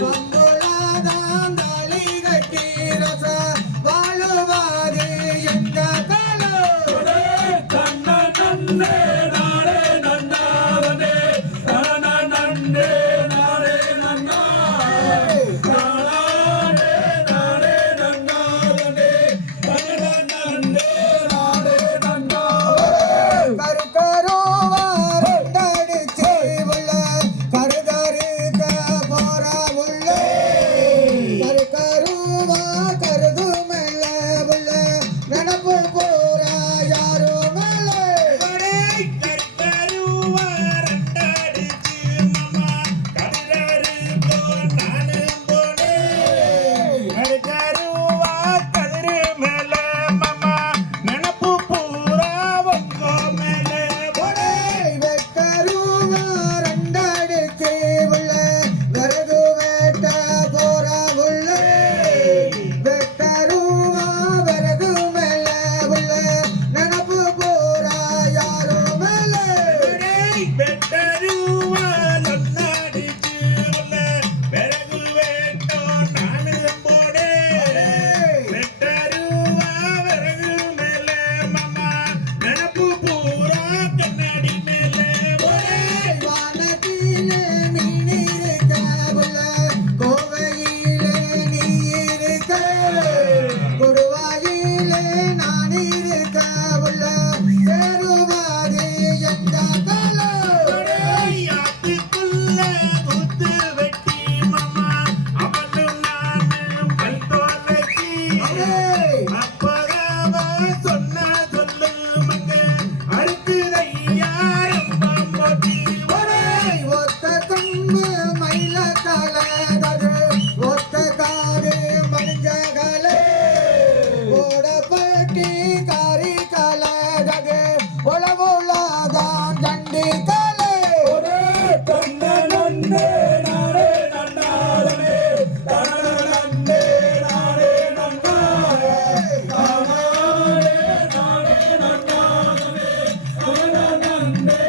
மங்களாதான் தலை கட்டி ரசா கறி கலரகு உளவுலாதான் தண்டி கலை நன்னே.